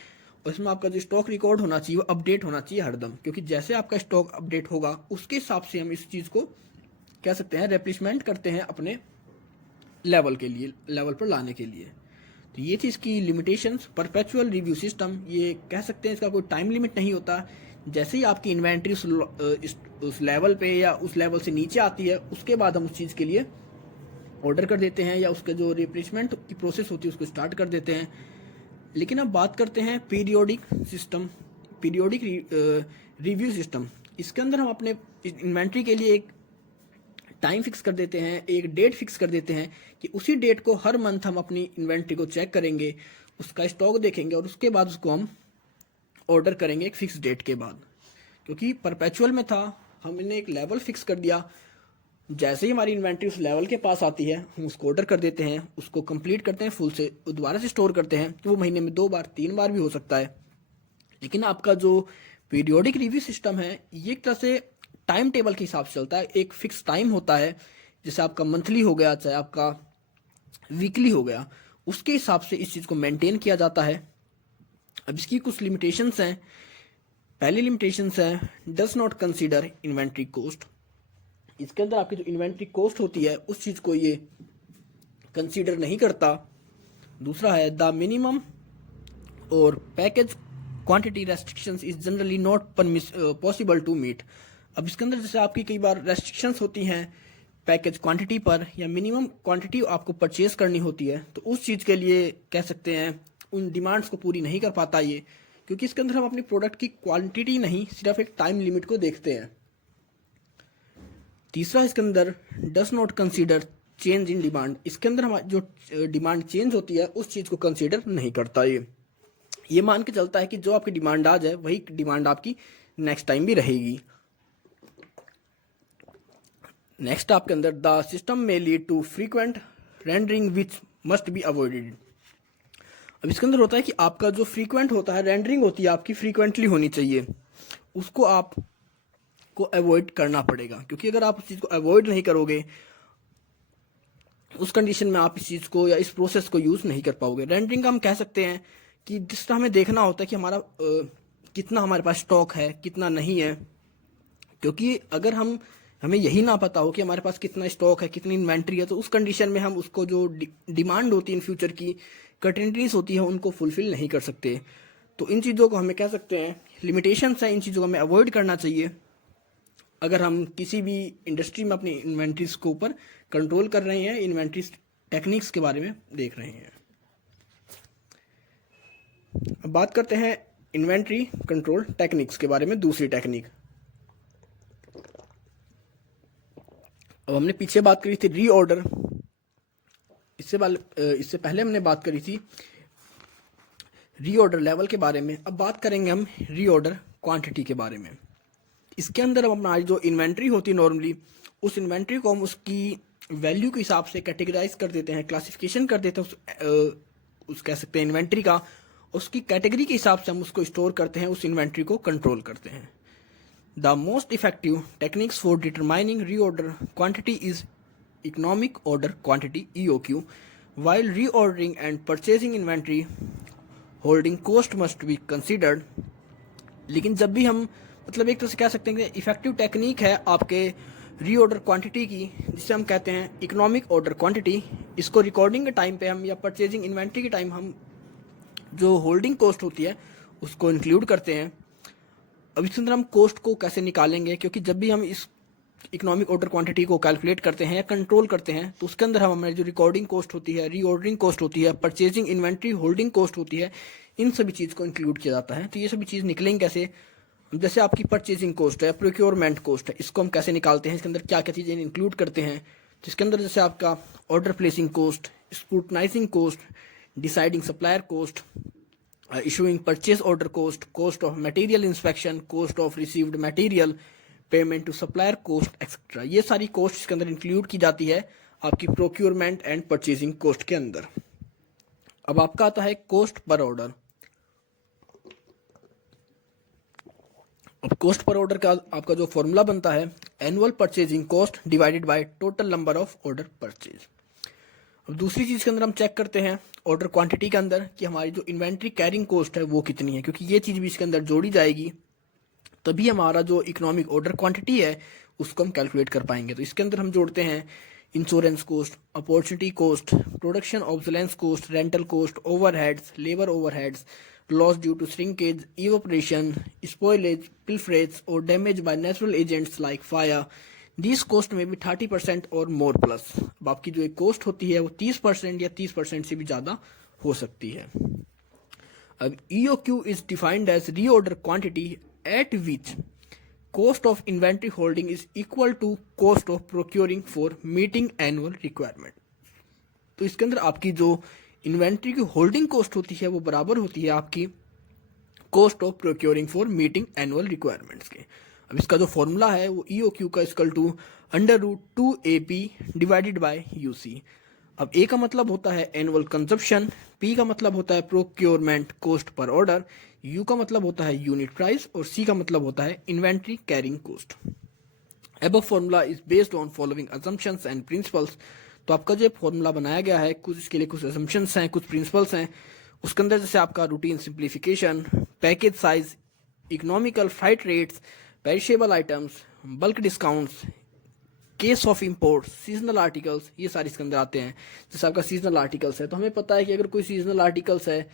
और इसमें आपका जो स्टॉक रिकॉर्ड होना चाहिए वो अपडेट होना चाहिए हरदम, क्योंकि जैसे आपका स्टॉक अपडेट होगा उसके हिसाब से हम इस चीज़ को कह सकते हैं रिप्लेसमेंट करते हैं अपने लेवल पर लाने के लिए। तो ये थी इसकी लिमिटेशंस। परपेचुअल रिव्यू सिस्टम, ये कह सकते हैं इसका कोई टाइम लिमिट नहीं होता, जैसे ही आपकी इन्वेंट्री उस लेवल पे या उस लेवल से नीचे आती है उसके बाद हम उस चीज़ के लिए ऑर्डर कर देते हैं, या उसका जो रिप्लेसमेंट की प्रोसेस होती है उसको स्टार्ट कर देते हैं। लेकिन अब बात करते हैं पीरियोडिक रिव्यू सिस्टम। इसके अंदर हम अपने इन्वेंट्री के लिए एक टाइम फिक्स कर देते हैं, एक डेट फिक्स कर देते हैं कि उसी डेट को हर मंथ हम अपनी इन्वेंट्री को चेक करेंगे, उसका स्टॉक देखेंगे और उसके बाद उसको हम ऑर्डर करेंगे एक फिक्स डेट के बाद। क्योंकि परपेचुअल में था हमने एक लेवल फिक्स कर दिया, जैसे ही हमारी इन्वेंट्री उस लेवल के पास आती है हम उसको ऑर्डर कर देते हैं, उसको कंप्लीट करते हैं फुल से, दोबारा से स्टोर करते हैं, तो वो महीने में 2 बार 3 बार भी हो सकता है। लेकिन आपका जो पीरियोडिक रिव्यू सिस्टम है ये एक तरह से टाइम टेबल के हिसाब से चलता है, एक फिक्स टाइम होता है, जैसे आपका मंथली हो गया चाहे आपका वीकली हो गया, उसके हिसाब से इस चीज़ को मेंटेन किया जाता है। अब इसकी कुछ लिमिटेशंस हैं। पहली लिमिटेशंस है does not consider inventory cost. इसके अंदर आपकी जो इन्वेंट्री कॉस्ट होती है उस चीज़ को ये कंसीडर नहीं करता। दूसरा है द मिनिमम और package quantity restrictions is generally not possible to meet. अब इसके अंदर जैसे आपकी कई बार रेस्ट्रिक्शंस होती हैं पैकेज क्वांटिटी पर, या मिनिमम क्वांटिटी आपको परचेज करनी होती है, तो उस चीज़ के लिए कह सकते हैं उन डिमांड्स को पूरी नहीं कर पाता ये, क्योंकि इसके अंदर हम अपनी प्रोडक्ट की क्वांटिटी नहीं सिर्फ एक टाइम लिमिट को देखते हैं। तीसरा इसके अंदर does not consider change in demand. इसके अंदर हमारी जो डिमांड चेंज होती है उस चीज़ को कंसीडर नहीं करता ये मान के चलता है कि जो आपकी डिमांड आज है वही डिमांड आपकी नेक्स्ट टाइम भी रहेगी। नेक्स्ट आपके अंदर द सिस्टम में lead to frequent rendering which must be avoided. अब इसके अंदर होता है कि आपका जो फ्रीक्वेंट होता है, रेंडरिंग होती है आपकी फ्रीक्वेंटली होनी चाहिए, उसको आपको अवॉइड करना पड़ेगा, क्योंकि अगर आप उस चीज़ को अवॉइड नहीं करोगे उस कंडीशन में आप इस चीज़ को या इस प्रोसेस को यूज़ नहीं कर पाओगे। रेंडरिंग का हम कह सकते हैं कि जिस तरह हमें देखना होता है कि हमारा कितना हमारे पास स्टॉक है, कितना नहीं है। क्योंकि अगर हमें यही ना पता हो कि हमारे पास कितना स्टॉक है, कितनी इन्वेंट्री है, तो उस कंडीशन में हम उसको जो डिमांड होती है इन फ्यूचर की, कंट्रीज होती है, उनको फुलफिल नहीं कर सकते। तो इन चीज़ों को हमें कह सकते हैं लिमिटेशंस हैं, इन चीज़ों को हमें अवॉइड करना चाहिए अगर हम किसी भी इंडस्ट्री में अपनी इन्वेंट्रीज के ऊपर कंट्रोल कर रहे हैं, इन्वेंट्री टेक्निक्स के बारे में देख रहे हैं। अब बात करते हैं इन्वेंट्री कंट्रोल टेक्निक्स के बारे में, दूसरी टेक्निक। अब हमने पीछे बात करी थी रीऑर्डर, इससे पहले हमने बात करी थी रीऑर्डर लेवल के बारे में। अब बात करेंगे हम रीऑर्डर क्वांटिटी के बारे में। इसके अंदर हम हमारी जो इन्वेंट्री होती है नॉर्मली, उस इन्वेंट्री को हम उसकी वैल्यू के हिसाब से कैटेगराइज कर देते हैं, क्लासिफिकेशन कर देते हैं उस कह सकते हैं इन्वेंट्री का। उसकी कैटेगरी के हिसाब से हम उसको स्टोर करते हैं, उस इन्वेंट्री को कंट्रोल करते हैं। The most effective techniques for determining reorder quantity is economic order quantity EOQ, while reordering and purchasing inventory holding cost must be considered। लेकिन जब भी हम मतलब एक तरह से कह सकते हैं कि इफेक्टिव टेक्निक है आपके रीऑर्डर क्वांटिटी की, जिसे हम कहते हैं इकोनॉमिक ऑर्डर क्वांटिटी। इसको रिकॉर्डिंग के टाइम पे हम या परचेजिंग इन्वेंट्री के टाइम हम जो होल्डिंग कॉस्ट होती है उसको इंक्लूड करते हैं। अब इसके अंदर हम कॉस्ट को कैसे निकालेंगे, क्योंकि जब भी हम इस इकोनॉमिक ऑर्डर क्वांटिटी को कैलकुलेट करते हैं या कंट्रोल करते हैं, तो उसके अंदर हम हमारी जो रिकॉर्डिंग कॉस्ट होती है, रीऑर्डरिंग कॉस्ट होती है, परचेजिंग इन्वेंट्री होल्डिंग कॉस्ट होती है, इन सभी चीज़ को इंक्लूड किया जाता है। तो ये सभी चीज़ निकलेंगे कैसे, जैसे आपकी परचेजिंग कॉस्ट है, प्रोक्योरमेंट कॉस्ट है, इसको हम कैसे निकालते हैं, इसके अंदर क्या क्या चीज़ें इंक्लूड करते हैं। तो इसके अंदर जैसे आपका order placing cost, scrutinising cost, deciding supplier cost, issuing purchase order cost, cost of material inspection, cost of received material, payment to supplier cost etcetera, ये सारी कॉस्ट इसके अंदर इंक्लूड की जाती है आपकी प्रोक्योरमेंट एंड परचेजिंग कॉस्ट के अंदर। अब आपका आता है कॉस्ट पर ऑर्डर। अब कॉस्ट पर ऑर्डर का आपका जो फॉर्मूला बनता है, annual purchasing cost divided by total number of order purchase. अब दूसरी चीज के अंदर हम चेक करते हैं ऑर्डर क्वांटिटी के अंदर कि हमारी जो इन्वेंट्री कैरिंग कॉस्ट है वो कितनी है, क्योंकि ये चीज भी इसके अंदर जोड़ी जाएगी, तभी हमारा जो इकोनॉमिक ऑर्डर क्वांटिटी है उसको हम कैलकुलेट कर पाएंगे। तो इसके अंदर हम जोड़ते हैं insurance cost, opportunity cost, production obsolescence cost, rental cost, overheads, labour overheads, loss due to shrinkage, evaporation, spoilage, pilferage और damage by natural agents like fire. This cost में भी 30% और मोर प्लस। अब आपकी जो एक कॉस्ट होती है वो 30% या 30% से भी ज़्यादा हो सकती है। अब EOQ is defined as reorder quantity at which cost of inventory holding is equal to cost of procuring for meeting annual requirement। तो इसके अंदर आपकी जो इन्वेंट्री की होल्डिंग कॉस्ट होती है वो बराबर होती है आपकी cost of procuring for meeting annual requirements के। अब इसका जो फॉर्मूला है वो EOQ का equal to √2AP divided by UC। अब A का मतलब होता है एनुअल कंजप्शन, P का मतलब होता है procurement cost per order, U का मतलब होता है यूनिट प्राइस और C का मतलब होता है inventory carrying cost. Above formula is based on following assumptions and principles. तो आपका जो फॉर्मूला बनाया गया है, कुछ इसके लिए कुछ असम्पशंस हैं, कुछ प्रिंसिपल्स हैं। उसके अंदर जैसे आपका routine simplification, package size, economical freight rates, perishable items, bulk discounts, case of import, seasonal articles, ये सारे इसके अंदर आते हैं। जैसे आपका सीजनल आर्टिकल्स है तो हमें पता है कि अगर कोई सीजनल आर्टिकल्स है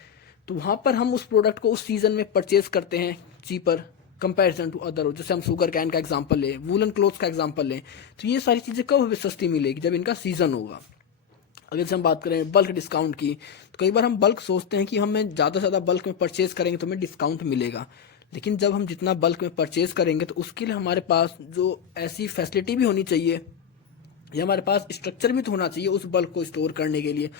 तो वहाँ पर हम उस प्रोडक्ट को उस सीजन में परचेज करते हैं चीपर कंपैरिजन टू अदर। जैसे हम शुगर कैन का एग्जांपल लें, वूलन क्लोथ्स का एग्जांपल लें, तो ये सारी चीज़ें कब हमें सस्ती मिलेगी, जब इनका सीजन होगा। अगर जैसे हम बात करें बल्क डिस्काउंट की, तो कई बार हम बल्क सोचते हैं कि हमें ज़्यादा से ज़्यादा बल्क में परचेज करेंगे तो हमें डिस्काउंट मिलेगा, लेकिन जब हम जितना बल्क में परचेज करेंगे तो उसके लिए हमारे पास जो ऐसी फैसिलिटी भी होनी चाहिए या हमारे पास स्ट्रक्चर भी तो होना चाहिए उस बल्क को स्टोर करने के लिए,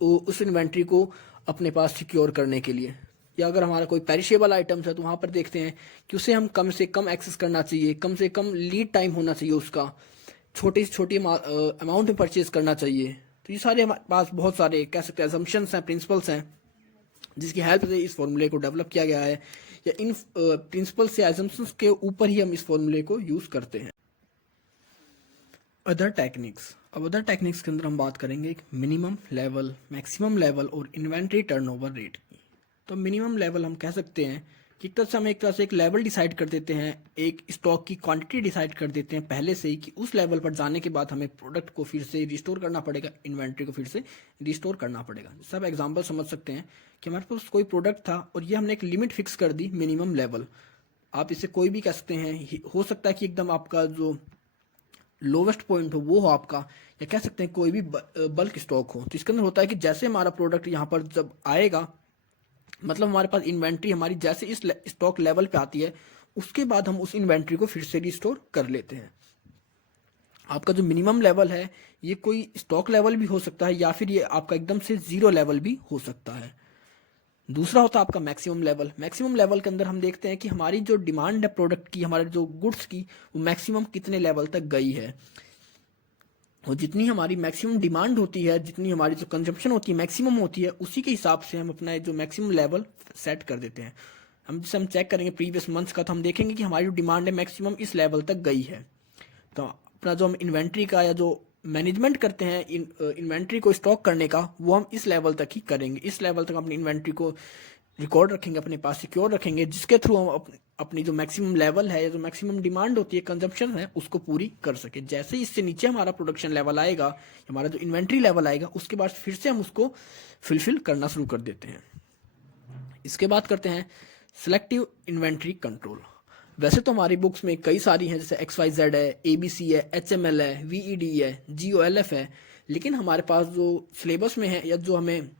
उस इन्वेंट्री को अपने पास सिक्योर करने के लिए। या अगर हमारा कोई पेरिशेबल आइटम्स है तो वहाँ पर देखते हैं कि उसे हम कम से कम एक्सेस करना चाहिए, कम से कम लीड टाइम होना चाहिए उसका, छोटी से छोटी अमाउंट में परचेज करना चाहिए। तो ये सारे हमारे पास बहुत सारे कह सकते हैं असम्पशंस हैं, प्रिंसिपल्स हैं, जिसकी हेल्प से इस फॉर्मूले को डेवलप किया गया है, या इन प्रिंसिपल्स या असम्पशंस के ऊपर ही हम इस फॉर्मूले को यूज़ करते हैं। Other techniques. अब अदर टेक्निक्स के अंदर हम बात करेंगे एक मिनिमम लेवल, मैक्सिमम लेवल और इन्वेंट्री टर्नओवर रेट की। तो मिनिमम लेवल हम कह सकते हैं कि एक तरह से एक लेवल डिसाइड कर देते हैं, एक स्टॉक की क्वांटिटी डिसाइड कर देते हैं पहले से ही कि उस लेवल पर जाने के बाद हमें प्रोडक्ट को फिर से रिस्टोर करना पड़ेगा, इन्वेंट्री को फिर से रिस्टोर करना पड़ेगा। सब एग्जांपल समझ सकते हैं कि हमारे पास कोई प्रोडक्ट था और ये हमने एक लिमिट फिक्स कर दी, मिनिमम लेवल। आप इसे कोई भी कह सकते हैं, हो सकता है कि एकदम आपका जो लोवेस्ट पॉइंट हो वो हो आपका, या कह सकते हैं कोई भी बल्क स्टॉक हो। तो इसके अंदर होता है कि जैसे हमारा प्रोडक्ट यहाँ पर जब आएगा, मतलब हमारे पास इन्वेंट्री हमारी जैसे इस स्टॉक लेवल पे आती है, उसके बाद हम उस इन्वेंट्री को फिर से रिस्टोर कर लेते हैं। आपका जो मिनिमम लेवल है ये कोई स्टॉक लेवल भी हो सकता है, या फिर ये आपका एकदम से जीरो लेवल भी हो सकता है। दूसरा होता है आपका मैक्सिमम लेवल। मैक्सिमम लेवल के अंदर हम देखते हैं कि हमारी जो डिमांड है प्रोडक्ट की, हमारे जो गुड्स की, वो मैक्सिमम कितने लेवल तक गई है। और जितनी हमारी मैक्सिमम डिमांड होती है, जितनी हमारी जो कंजम्पशन होती है मैक्सिमम होती है, उसी के हिसाब से हम अपना जो मैक्सिमम लेवल सेट कर देते हैं। हम चेक करेंगे प्रीवियस मंथ्स का, तो हम देखेंगे कि हमारी जो डिमांड है मैक्सिमम इस लेवल तक गई है। तो अपना जो हम इन्वेंट्री का या जो मैनेजमेंट करते हैं इन्वेंट्री को स्टॉक करने का, वो हम इस लेवल तक ही करेंगे। इस लेवल तक अपनी इन्वेंट्री को रिकॉर्ड रखेंगे, अपने पास सिक्योर रखेंगे, जिसके थ्रू हम अपनी जो मैक्सिमम लेवल है या जो मैक्सिमम डिमांड होती है, कंजम्पशन है, उसको पूरी कर सके। जैसे ही इससे नीचे हमारा प्रोडक्शन लेवल आएगा, हमारा जो इन्वेंट्री लेवल आएगा, उसके बाद फिर से हम उसको फुलफिल करना शुरू कर देते हैं। इसके बाद करते हैं सिलेक्टिव इन्वेंट्री कंट्रोल। वैसे तो हमारी बुक्स में कई सारी हैं, जैसे XYZ है, ABC है, HML है, VED है, GOLF है, लेकिन हमारे पास जो सिलेबस में है या जो हमें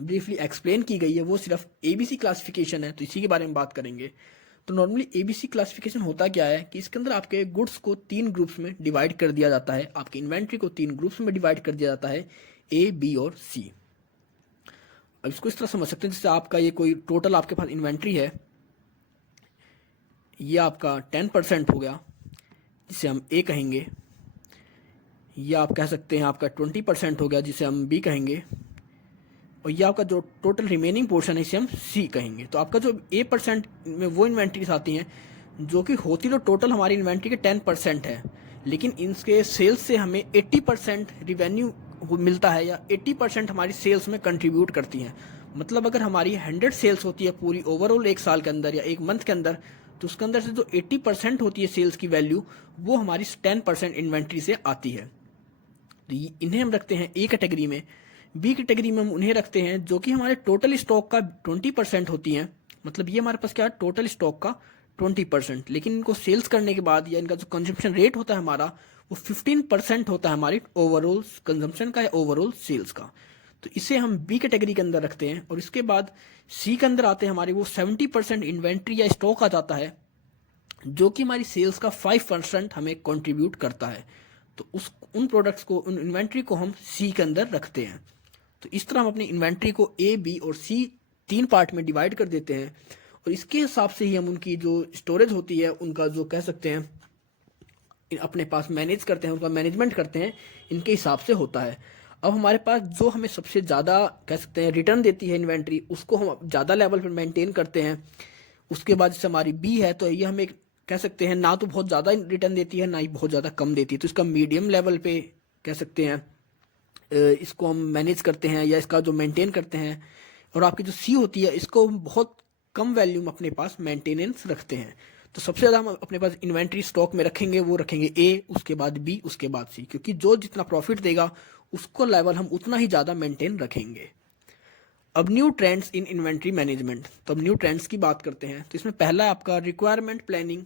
ब्रीफली एक्सप्लेन की गई है वो सिर्फ ABC क्लासिफिकेशन है। तो इसी के बारे में बात करेंगे। तो नॉर्मली ABC क्लासिफिकेशन होता क्या है कि इसके अंदर आपके गुड्स को 3 ग्रुप्स में डिवाइड कर दिया जाता है, आपके इन्वेंट्री को 3 ग्रुप्स में डिवाइड कर दिया जाता है, A, B और C। अब इसको इस तरह समझ सकते हैं, जैसे आपका ये कोई टोटल आपके पास इन्वेंट्री है, ये आपका 10% हो गया, जिसे हम A कहेंगे। ये आप कह सकते हैं आपका 20% हो गया, जिसे हम B कहेंगे। और ये आपका जो टोटल रिमेनिंग पोर्शन है, इसे हम C कहेंगे। तो आपका जो A% में वो इन्वेंट्रीज आती हैं जो कि होती तो टोटल हमारी इन्वेंट्री के 10% है, लेकिन इनके सेल्स से हमें 80% रिवेन्यू मिलता है, या 80% हमारी सेल्स में कंट्रीब्यूट करती हैं। मतलब अगर हमारी 100 सेल्स होती है पूरी ओवरऑल एक साल के अंदर या एक मंथ के अंदर, तो उसके अंदर से जो 80% होती है सेल्स की वैल्यू, वो हमारी 10% इन्वेंट्री से आती है। तो इन्हें हम रखते हैं A कैटेगरी में। B कैटेगरी में हम उन्हें रखते हैं जो कि हमारे टोटल स्टॉक का 20% होती हैं। मतलब ये हमारे पास क्या है, टोटल स्टॉक का 20%, लेकिन इनको सेल्स करने के बाद या इनका जो कंजम्पशन रेट होता है हमारा, वो 15% होता है हमारी ओवरऑल कंजम्पशन का या ओवरऑल सेल्स का। तो इसे हम B कैटेगरी के अंदर रखते हैं। और इसके बाद C के अंदर आते हैं हमारे वो 70% इन्वेंट्री या स्टॉक आ जाता है, जो कि हमारी सेल्स का 5% हमें कंट्रीब्यूट करता है। तो उन प्रोडक्ट्स को, उन इन्वेंट्री को हम C के अंदर रखते हैं। तो इस तरह हम अपनी इन्वेंट्री को A, B और C 3 पार्ट में डिवाइड कर देते हैं, और इसके हिसाब से ही हम उनकी जो स्टोरेज होती है, उनका जो कह सकते हैं अपने पास मैनेज करते हैं, उनका मैनेजमेंट करते हैं, इनके हिसाब से होता है। अब हमारे पास जो हमें सबसे ज़्यादा कह सकते हैं रिटर्न देती है इन्वेंट्री, उसको हम ज़्यादा लेवल पर मेंटेन करते हैं। उसके बाद जैसे हमारी B है, तो ये हमें कह सकते हैं ना तो बहुत ज़्यादा रिटर्न देती है, ना ही बहुत ज़्यादा कम देती है। तो इसका मीडियम लेवल पे कह सकते हैं इसको हम मैनेज करते हैं या इसका जो मेंटेन करते हैं। और आपकी जो C होती है, इसको हम बहुत कम वैल्यू में अपने पास मेंटेनेंस रखते हैं। तो सबसे ज़्यादा हम अपने पास इन्वेंट्री स्टॉक में रखेंगे, वो रखेंगे A, उसके बाद B, उसके बाद C, क्योंकि जो जितना प्रॉफिट देगा उसको लेवल हम उतना ही ज़्यादा मेंटेन रखेंगे। अब new trends in inventory management. तो अब न्यू ट्रेंड्स की बात करते हैं। तो इसमें पहला है आपका रिक्वायरमेंट प्लानिंग,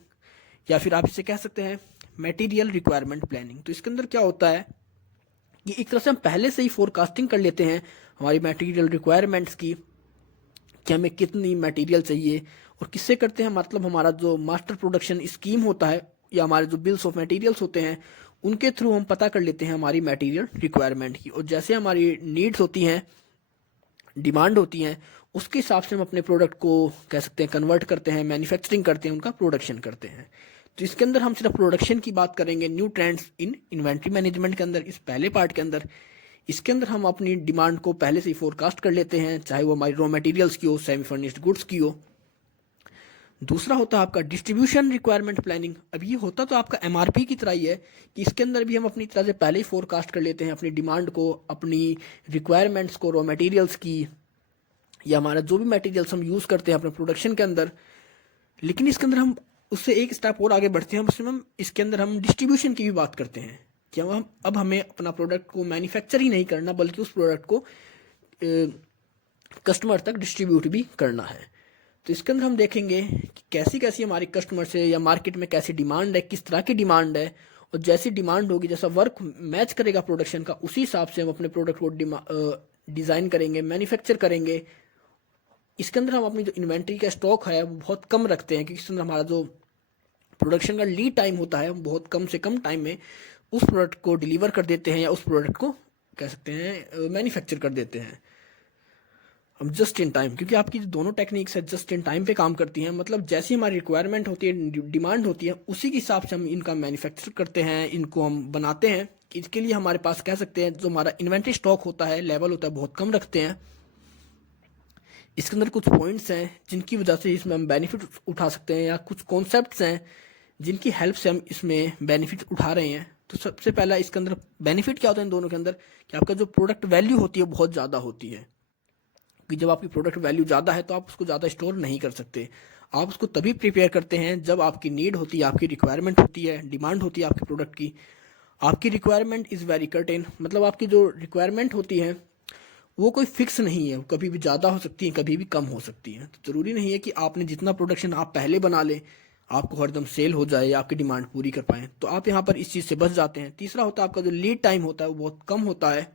या फिर आप इसे कह सकते हैं मटेरियल रिक्वायरमेंट प्लानिंग। तो इसके अंदर क्या होता है कि एक तरह से हम पहले से ही फोरकास्टिंग कर लेते हैं हमारी मटेरियल रिक्वायरमेंट्स की, कि हमें कितनी मटेरियल चाहिए और किससे करते हैं। मतलब हमारा जो मास्टर प्रोडक्शन स्कीम होता है या हमारे जो बिल्स ऑफ मटेरियल्स होते हैं, उनके थ्रू हम पता कर लेते हैं हमारी मटेरियल रिक्वायरमेंट की। और जैसे हमारी नीड्स होती हैं, डिमांड होती हैं, उसके हिसाब से हम अपने प्रोडक्ट को कह सकते हैं कन्वर्ट करते हैं, मैन्युफैक्चरिंग करते हैं, उनका प्रोडक्शन करते हैं। तो इसके अंदर हम सिर्फ प्रोडक्शन की बात करेंगे new trends in inventory management के अंदर, इस पहले पार्ट के अंदर। इसके अंदर हम अपनी डिमांड को पहले से ही फोरकास्ट कर लेते हैं, चाहे वो हमारी रॉ मटेरियल्स की हो, सेमी फर्निश्ड गुड्स की हो। दूसरा होता है आपका डिस्ट्रीब्यूशन रिक्वायरमेंट प्लानिंग। अब ये होता तो आपका MRP की तरह ही है कि इसके अंदर भी हम अपनी तरह से पहले ही फोरकास्ट कर लेते हैं अपनी डिमांड को, अपनी रिक्वायरमेंट्स को, रॉ मटेरियल्स की, या हमारा जो भी मटेरियल्स हम यूज़ करते हैं अपने प्रोडक्शन के अंदर, लेकिन इसके अंदर हम उससे एक स्टेप और आगे बढ़ते हैं, उसमें हम इसके अंदर हम डिस्ट्रीब्यूशन की भी बात करते हैं कि हम अब हमें अपना प्रोडक्ट को मैन्युफैक्चर ही नहीं करना बल्कि उस प्रोडक्ट को कस्टमर तक डिस्ट्रीब्यूट भी करना है। तो इसके अंदर हम देखेंगे कि कैसी कैसी हमारी कस्टमर से या मार्केट में कैसी डिमांड है, किस तरह की डिमांड है, और जैसी डिमांड होगी, जैसा वर्क मैच करेगा प्रोडक्शन का, उसी हिसाब से हम अपने प्रोडक्ट को डिज़ाइन करेंगे, मैन्युफैक्चर करेंगे। इसके अंदर हम अपनी जो इन्वेंट्री का स्टॉक है वो बहुत कम रखते हैं, क्योंकि इसके अंदर हमारा जो प्रोडक्शन का लीड टाइम होता है बहुत कम से कम टाइम में उस प्रोडक्ट को डिलीवर कर देते हैं या उस प्रोडक्ट को कह सकते हैं मैन्युफैक्चर कर देते हैं हम जस्ट इन टाइम। क्योंकि आपकी जो दोनों टेक्निक्स है जस्ट इन टाइम पे काम करती हैं, मतलब जैसी हमारी रिक्वायरमेंट होती है, डिमांड होती है, उसी के हिसाब से हम इनका मैन्युफैक्चर करते हैं, इनको हम बनाते हैं। इसके लिए हमारे पास कह सकते हैं जो हमारा इन्वेंट्री स्टॉक होता है, लेवल होता है, बहुत कम रखते हैं। इसके अंदर कुछ पॉइंट्स हैं जिनकी वजह से इसमें हम बेनिफिट उठा सकते हैं, या कुछ कॉन्सेप्ट्स हैं जिनकी हेल्प से हम इसमें बेनिफिट उठा रहे हैं। तो सबसे पहला इसके अंदर बेनिफिट क्या होता है इन दोनों के अंदर, कि आपका जो प्रोडक्ट वैल्यू होती है बहुत ज़्यादा होती है। कि जब आपकी प्रोडक्ट वैल्यू ज़्यादा है तो आप उसको ज़्यादा स्टोर नहीं कर सकते। आप उसको तभी प्रिपेयर करते हैं जब आपकी नीड होती है, आपकी रिक्वायरमेंट होती है, डिमांड होती है आपके प्रोडक्ट की। आपकी रिक्वायरमेंट इज़ वेरी कर्टेन, मतलब आपकी जो रिक्वायरमेंट होती है वो कोई फिक्स नहीं है, वो कभी भी ज़्यादा हो सकती है, कभी भी कम हो सकती है। तो ज़रूरी नहीं है कि आपने जितना प्रोडक्शन आप पहले बना लें आपको हरदम सेल हो जाए या आपकी डिमांड पूरी कर पाएँ, तो आप यहाँ पर इस चीज़ से बच जाते हैं। तीसरा होता है आपका जो लीड टाइम होता है वो बहुत कम होता है,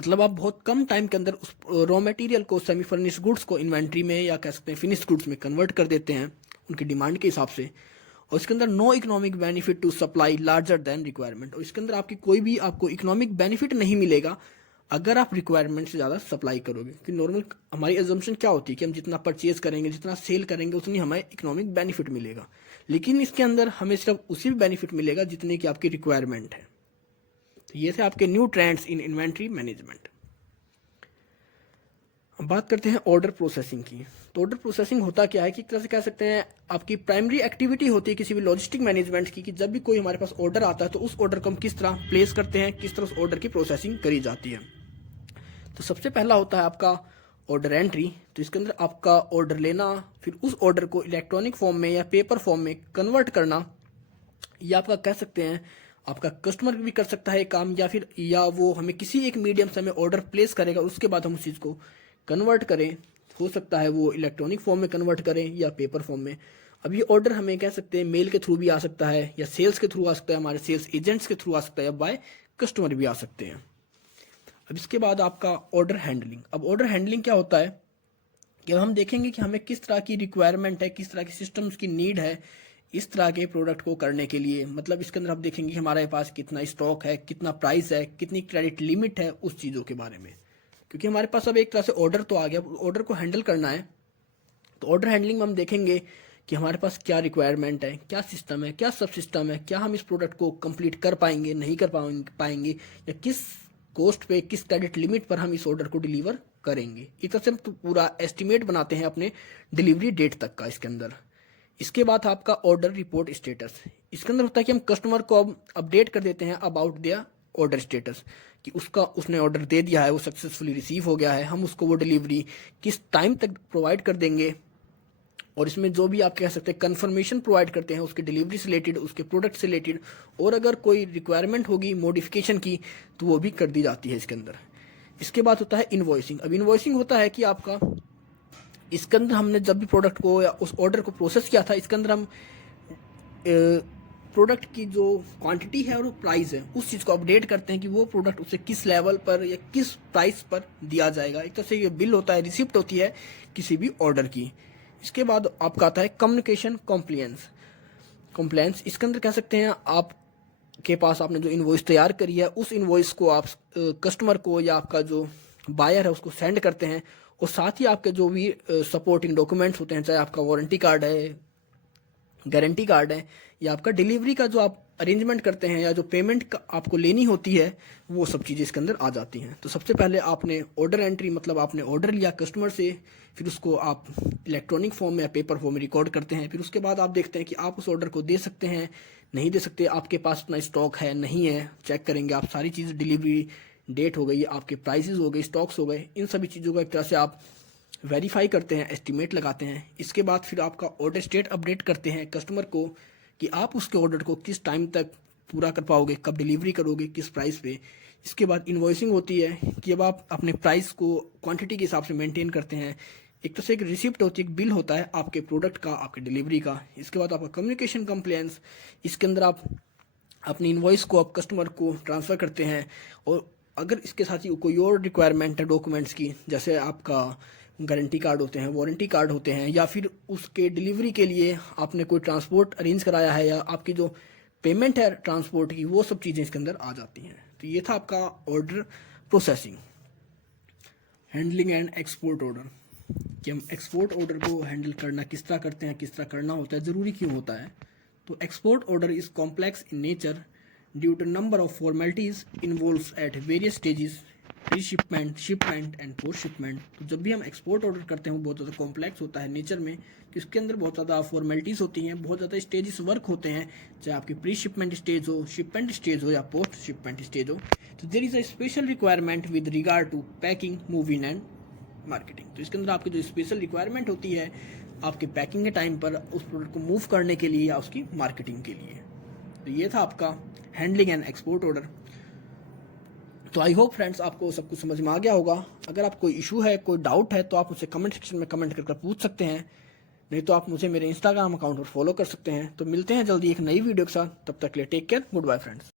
मतलब आप बहुत कम टाइम के अंदर उस रॉ मटेरियल को, सेमी फर्निश्ड गुड्स को इन्वेंट्री में या कह सकते हैं फिनिश्ड गुड्स में कन्वर्ट कर देते हैं उनकी डिमांड के हिसाब से। और इसके अंदर no economic benefit to supply larger than requirement, और इसके अंदर आपकी कोई भी आपको इकोनॉमिक बेनिफिट नहीं मिलेगा अगर आप रिक्वायरमेंट से ज़्यादा सप्लाई करोगे। कि नॉर्मल हमारी एजम्पशन क्या होती है कि हम जितना परचेज करेंगे, जितना सेल करेंगे, उतनी हमें इकोनॉमिक बेनिफिट मिलेगा। लेकिन इसके अंदर हमें सिर्फ उसी बेनिफिट मिलेगा जितने की आपकी रिक्वायरमेंट है। तो ये थे आपके new trends in inventory management. अब बात करते हैं ऑर्डर प्रोसेसिंग की। तो ऑर्डर प्रोसेसिंग होता क्या है कि एक तरह से कह सकते हैं आपकी प्राइमरी एक्टिविटी होती है किसी भी लॉजिस्टिक मैनेजमेंट की, कि जब भी कोई हमारे पास ऑर्डर आता है तो उस ऑर्डर को हम किस तरह प्लेस करते हैं, किस तरह उस ऑर्डर की प्रोसेसिंग करी जाती है। तो सबसे पहला होता है आपका ऑर्डर एंट्री। तो इसके अंदर आपका ऑर्डर लेना, फिर उस ऑर्डर को इलेक्ट्रॉनिक फॉर्म में या पेपर फॉर्म में कन्वर्ट करना, या आपका कह सकते हैं आपका कस्टमर भी कर सकता है काम, या वो हमें किसी एक मीडियम से हमें ऑर्डर प्लेस करेगा, उसके बाद हम उस चीज़ को कन्वर्ट करें। हो सकता है वो इलेक्ट्रॉनिक फॉर्म में कन्वर्ट करें या पेपर फॉर्म में। अब ये ऑर्डर हमें कह सकते हैं मेल के थ्रू भी आ सकता है, या सेल्स के थ्रू आ सकता है, हमारे सेल्स एजेंट्स के थ्रू आ सकता है, या बाय कस्टमर भी आ सकते हैं। अब इसके बाद आपका ऑर्डर हैंडलिंग। अब ऑर्डर हैंडलिंग क्या होता है कि हम देखेंगे कि हमें किस तरह की रिक्वायरमेंट है, किस तरह की सिस्टम्स की नीड है इस तरह के प्रोडक्ट को करने के लिए। मतलब इसके अंदर आप देखेंगे कि हमारे पास कितना स्टॉक है, कितना प्राइस है, कितनी क्रेडिट लिमिट है, उस चीज़ों के बारे में। क्योंकि हमारे पास अब एक तरह से ऑर्डर तो आ गया, ऑर्डर को हैंडल करना है। तो ऑर्डर हैंडलिंग में हम देखेंगे कि हमारे पास क्या रिक्वायरमेंट है, क्या सिस्टम है, क्या सब सिस्टम है, क्या हम इस प्रोडक्ट को कंप्लीट कर पाएंगे, नहीं कर पाएंगे, या किस कॉस्ट पे, किस क्रेडिट लिमिट पर हम इस ऑर्डर को डिलीवर करेंगे। इस तरह से हम तो पूरा एस्टिमेट बनाते हैं अपने डिलीवरी डेट तक का इसके अंदर। इसके बाद आपका ऑर्डर रिपोर्ट स्टेटस। इसके अंदर होता है कि हम कस्टमर को अब अपडेट कर देते हैं अबाउट देयर ऑर्डर स्टेटस, कि उसने ऑर्डर दे दिया है, वो सक्सेसफुली रिसीव हो गया है, हम उसको वो डिलीवरी किस टाइम तक प्रोवाइड कर देंगे। और इसमें जो भी आप कह सकते हैं कंफर्मेशन प्रोवाइड करते हैं उसके डिलीवरी से रिलेटेड, उसके प्रोडक्ट से रिलेटेड, और अगर कोई रिक्वायरमेंट होगी मॉडिफिकेशन की तो वो भी कर दी जाती है इसके अंदर। इसके बाद होता है इन्वॉइसिंग। अब इन्वॉइसिंग होता है कि आपका इसके अंदर हमने जब भी प्रोडक्ट को या उस ऑर्डर को प्रोसेस किया था, इसके अंदर हम प्रोडक्ट की जो क्वांटिटी है और वो प्राइस है उस चीज़ को अपडेट करते हैं कि वो प्रोडक्ट उसे किस लेवल पर या किस प्राइस पर दिया जाएगा। एक तरह से ये बिल होता है, रिसिप्ट होती है किसी भी ऑर्डर की। इसके बाद आपका आता है कम्युनिकेशन कॉम्प्लायंस। इसके अंदर कह सकते हैं आपके पास आपने जो इनवॉइस तैयार करी है उस इनवॉइस को आप कस्टमर को या आपका जो बायर है उसको सेंड करते हैं, और साथ ही आपके जो भी सपोर्टिंग डॉक्यूमेंट्स होते हैं, चाहे आपका वारंटी कार्ड है, गारंटी कार्ड है, या आपका डिलीवरी का जो आप अरेंजमेंट करते हैं, या जो पेमेंट का आपको लेनी होती है, वो सब चीज़ें इसके अंदर आ जाती हैं। तो सबसे पहले आपने ऑर्डर एंट्री, मतलब आपने ऑर्डर लिया कस्टमर से, फिर उसको आप इलेक्ट्रॉनिक फॉर्म में या पेपर फॉर्म में रिकॉर्ड करते हैं। फिर उसके बाद आप देखते हैं कि आप उस ऑर्डर को दे सकते हैं, नहीं दे सकते, आपके पास उतना स्टॉक है नहीं है, चेक करेंगे आप सारी चीज़, डिलीवरी डेट हो गई, आपके प्राइसेस हो गए, स्टॉक्स हो गए, इन सभी चीज़ों को एक तरह से आप वेरीफाई करते हैं, एस्टिमेट लगाते हैं। इसके बाद फिर आपका ऑर्डर स्टेट अपडेट करते हैं कस्टमर को कि आप उसके ऑर्डर को किस टाइम तक पूरा कर पाओगे, कब डिलीवरी करोगे, किस प्राइस पे। इसके बाद इन्वॉइसिंग होती है कि अब आप अपने प्राइस को क्वांटिटी के हिसाब से मेंटेन करते हैं। एक तो से एक रिसिप्ट होती है, एक बिल होता है आपके प्रोडक्ट का, आपके डिलीवरी का। इसके बाद आपका कम्युनिकेशन कंप्लायंस, इसके अंदर आप अपनी इन्वॉइस को आप कस्टमर को ट्रांसफ़र करते हैं। और अगर इसके साथ ही कोई और रिक्वायरमेंट है डॉक्यूमेंट्स की, जैसे आपका गारंटी कार्ड होते हैं, वारंटी कार्ड होते हैं, या फिर उसके डिलीवरी के लिए आपने कोई ट्रांसपोर्ट अरेंज कराया है, या आपकी जो पेमेंट है ट्रांसपोर्ट की, वो सब चीज़ें इसके अंदर आ जाती हैं। तो ये था आपका order processing, handling and export order, कि हम एक्सपोर्ट ऑर्डर को हैंडल करना किस तरह करते हैं, किस तरह करना होता है, ज़रूरी क्यों होता है। तो export order is complex in nature due to number of formalities involves at various stages, pre shipment, shipment and post shipment. तो जब भी हम एक्सपोर्ट ऑर्डर करते हैं वो बहुत ज़्यादा कॉम्प्लेक्स होता है नेचर में, कि उसके अंदर बहुत ज़्यादा फॉर्मेलिटीज़ होती हैं, बहुत ज़्यादा स्टेजेस वर्क होते हैं, चाहे आपकी प्री शिपमेंट स्टेज हो, शिपमेंट स्टेज हो, या पोस्ट शिपमेंट स्टेज हो। तो there is a special requirement with regard to packing, moving and marketing. तो इसके अंदर आपकी जो स्पेशल रिक्वायरमेंट होती है आपके पैकिंग के टाइम पर उस प्रोडक्ट को मूव करने के लिए या उसकी मार्केटिंग के लिए। तो ये था आपका हैंडलिंग एंड एक्सपोर्ट ऑर्डर। तो आई होप फ्रेंड्स आपको सब कुछ समझ में आ गया होगा। अगर आप कोई इशू है, कोई डाउट है, तो आप मुझसे कमेंट सेक्शन में कमेंट कर पूछ सकते हैं, नहीं तो आप मुझे मेरे इंस्टाग्राम अकाउंट पर फॉलो कर सकते हैं। तो मिलते हैं जल्दी एक नई वीडियो के साथ, तब तक के लिए take care, goodbye friends.